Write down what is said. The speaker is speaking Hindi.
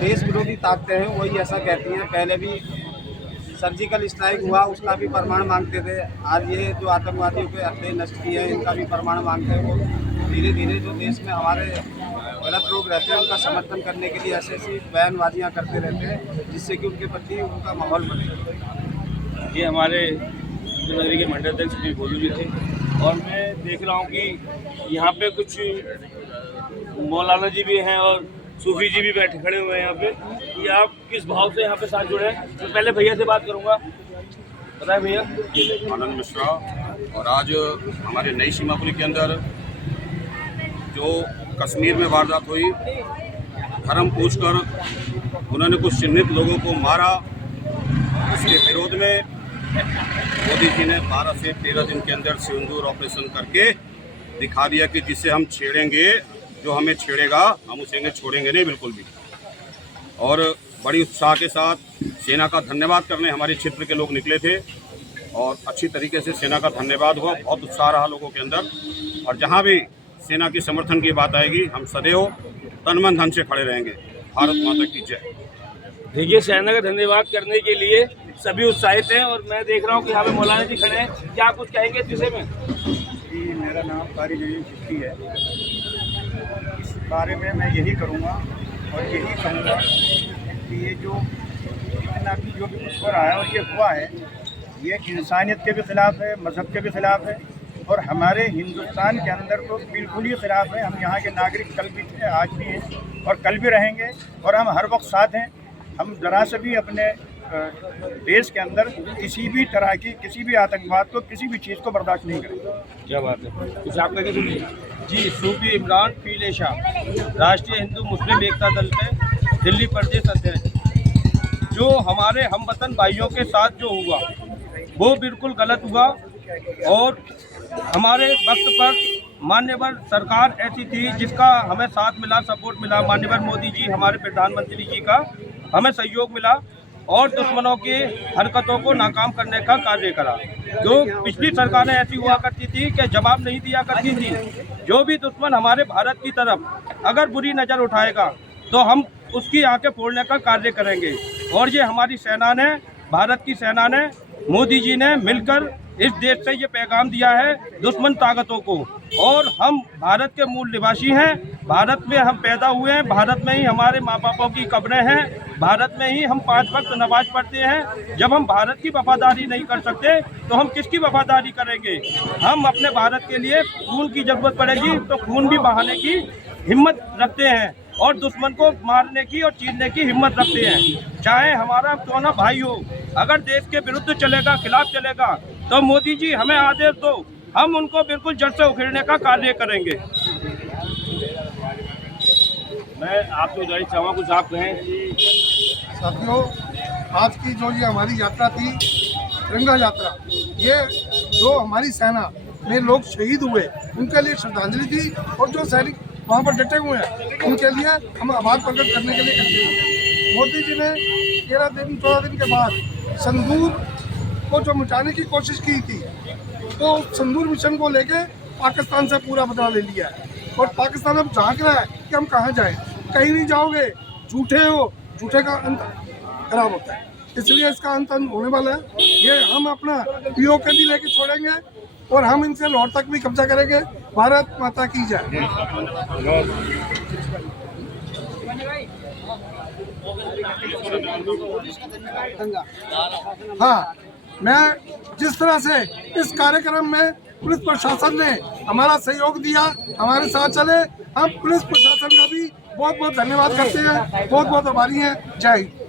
देश विरोधी ताकतें हैं वही ऐसा कहती हैं। पहले भी सर्जिकल स्ट्राइक हुआ, उसका भी प्रमाण मांगते थे। आज ये जो आतंकवादियों के हत्या नष्ट किए हैं, इनका भी प्रमाण मांगते हैं। वो धीरे धीरे जो देश में हमारे गलत लोग रहते हैं उनका समर्थन करने के लिए ऐसी ऐसी बयानबाजियाँ करते रहते हैं, जिससे कि उनके प्रति उनका माहौल बने। ये हमारे नगरी के मंडल अध्यक्ष श्री भोलू जी थे, और मैं देख रहा हूँ कि यहाँ पे कुछ मौलाना जी भी हैं और सूफी जी भी बैठे खड़े हुए हैं यहाँ पे। कि आप किस भाव से यहाँ पे साथ जुड़े हैं? तो पहले भैया से बात करूँगा, बताएं भैया। आनंद मिश्रा। और आज हमारे नई सीमापुरी के अंदर जो कश्मीर में वारदात हुई, धर्म पूछकर उन्होंने कुछ चिन्हित लोगों को मारा, उसके विरोध में मोदी जी ने 12 से 13 दिन के अंदर सिंदूर ऑपरेशन करके दिखा दिया कि जिससे हम छेड़ेंगे, जो हमें छेड़ेगा हम उसे छोड़ेंगे नहीं बिल्कुल भी। और बड़ी उत्साह के साथ सेना का धन्यवाद करने हमारे क्षेत्र के लोग निकले थे और अच्छी तरीके से सेना का धन्यवाद हुआ। बहुत उत्साह रहा लोगों के अंदर। और जहां भी सेना की समर्थन की बात आएगी, हम सदैव तन मन धन से खड़े रहेंगे। भारत माता की जय। देखिए, सेना का धन्यवाद करने के लिए सभी उत्साहित हैं, और मैं देख रहा हूँ कि यहाँ पे मौलाना जी खड़े हैं। क्या कुछ कहेंगे इस विषय में? जी, मेरा नाम कारी जमीन चिश्ती है। इस बारे में मैं यही करूँगा और यही कहूँगा कि ये जो इतना भी जो भी कुछ हो रहा है और ये हुआ है, ये इंसानियत के भी ख़िलाफ़ है, मज़हब के भी ख़िलाफ़ है, और हमारे हिंदुस्तान के अंदर तो बिल्कुल ही ख़िलाफ़ है। हम यहाँ के नागरिक कल भी थे, आज भी हैं और कल भी रहेंगे, और हम हर वक्त साथ हैं। हम ज़रा से भी अपने देश के अंदर किसी भी तरह की किसी भी आतंकवाद को, किसी भी चीज़ को बर्दाश्त नहीं करेंगे। क्या बात है, कुछ आप कहेंगे? सुनिए जी, सूफी इमरान पीले शाह, राष्ट्रीय हिंदू मुस्लिम एकता दल के दिल्ली प्रदेश अध्यक्ष। जो हमारे हमवतन भाइयों के साथ जो हुआ वो बिल्कुल गलत हुआ, और हमारे वक्त पर मान्यवर सरकार ऐसी थी जिसका हमें साथ मिला, सपोर्ट मिला। मान्यवर मोदी जी, हमारे प्रधानमंत्री जी का हमें सहयोग मिला, और दुश्मनों की हरकतों को नाकाम करने का कार्य करा। जो पिछली सरकारें ऐसी हुआ करती थी कि जवाब नहीं दिया करती थी। जो भी दुश्मन हमारे भारत की तरफ अगर बुरी नज़र उठाएगा तो हम उसकी आंखें फोड़ने का कार्य करेंगे। और ये हमारी सेना ने, भारत की सेना ने, मोदी जी ने मिलकर इस देश से ये पैगाम दिया है दुश्मन ताकतों को। और हम भारत के मूल निवासी हैं, भारत में हम पैदा हुए हैं, भारत में ही हमारे माँ बापों की कब्रें हैं, भारत में ही हम 5 वक्त नमाज पढ़ते हैं। जब हम भारत की वफादारी नहीं कर सकते तो हम किसकी वफादारी करेंगे? हम अपने भारत के लिए खून की जरूरत पड़ेगी तो खून भी बहाने की हिम्मत रखते हैं, और दुश्मन को मारने की और चीरने की हिम्मत रखते हैं। चाहे हमारा क्यों ना भाई हो, अगर देश के विरुद्ध चलेगा, खिलाफ चलेगा, तो मोदी जी हमें आदेश दो, हम उनको बिल्कुल जड़ से उखेड़ने का कार्य करेंगे। मैं आपको जारी चाहूँगा, कुछ आप कहें। साथियों, आज की जो ये हमारी यात्रा थी, तिरंगा यात्रा, ये जो हमारी सेना में लोग शहीद हुए उनके लिए श्रद्धांजलि थी, और जो सैनिक वहाँ पर डटे हुए हैं उनके लिए हम आभार प्रकट करने के लिए करते हैं। मोदी जी ने 13-14 दिन के बाद संदूर को जो मिटाने की कोशिश की थी, तो संदूर मिशन को लेके पाकिस्तान से पूरा बदला ले लिया है, और पाकिस्तान अब झांक रहा है कि हम कहाँ जाएं। कहीं नहीं जाओगे, झूठे हो, झूठे का अंत खराब होता है, इसलिए इसका अंत होने वाला है। ये हम अपना POK भी लेके छोड़ेंगे, और हम इनसे लाहौर तक भी कब्जा करेंगे। भारत माता की जय। हाँ, मैं जिस तरह से इस कार्यक्रम में पुलिस प्रशासन ने हमारा सहयोग दिया, हमारे साथ चले, हम पुलिस प्रशासन का भी बहुत बहुत धन्यवाद करते हैं, बहुत बहुत आभारी हैं। जय हिंद।